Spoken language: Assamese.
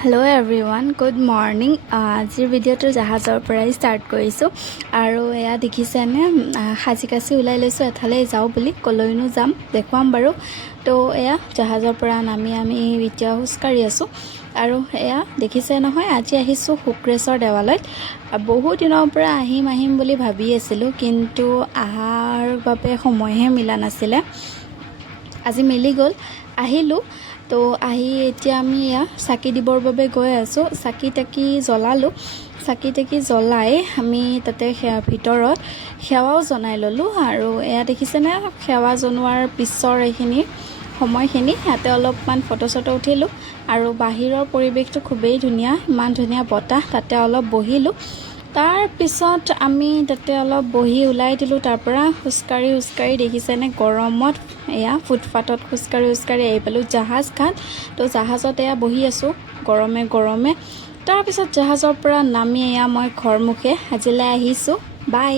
Hello' everyone good morning. আজিৰ ভিডিঅ'টো জাহাজৰ পৰাই ষ্টাৰ্ট কৰিছোঁ আৰু এয়া দেখিছেনে সাজি কাচি ওলাই লৈছোঁ এঠালে যাওঁ বুলি। ক'লৈনো যাম দেখুৱাম বাৰু। তো এয়া জাহাজৰ পৰা নামি আমি এতিয়া খোজকাঢ়ি আছোঁ আৰু এয়া দেখিছে নহয়, আজি আহিছোঁ শুক্ৰেশ্বৰ দেৱালয়ত। বহু দিনৰ পৰা আহিম বুলি ভাবি আছিলোঁ, কিন্তু অহাৰ বাবে সময়হে মিলা নাছিলে। আজি মিলি গ'ল, আহিলোঁ। তো আহি এতিয়া আমি এয়া চাকি দিবৰ বাবে গৈ আছোঁ। চাকি তাকি জ্বলালোঁ। চাকি তাকি জ্বলাই আমি তাতে ভিতৰত সেৱাও জনাই ল'লোঁ। আৰু এয়া দেখিছেনে, সেৱা জনোৱাৰ পিছৰ এইখিনি সময়খিনি ইয়াতে অলপমান ফটো চটো উঠিলোঁ। আৰু বাহিৰৰ পৰিৱেশটো খুবেই ধুনীয়া, ইমান ধুনীয়া বতাহ, তাতে অলপ বহিলোঁ। তাৰপিছত আমি তাতে অলপ বহি ওলাই দিলোঁ। তাৰপৰা খোজকাঢ়ি দেখিছেনে গৰমত এয়া ফুটপাথত খোজকাঢ়ি আহি পালোঁ জাহাজঘাট। তো জাহাজত এয়া বহি আছোঁ গৰমে। তাৰপিছত জাহাজৰ পৰা নামি এয়া মই ঘৰমুখে আজিলৈ আহিছোঁ। বাই।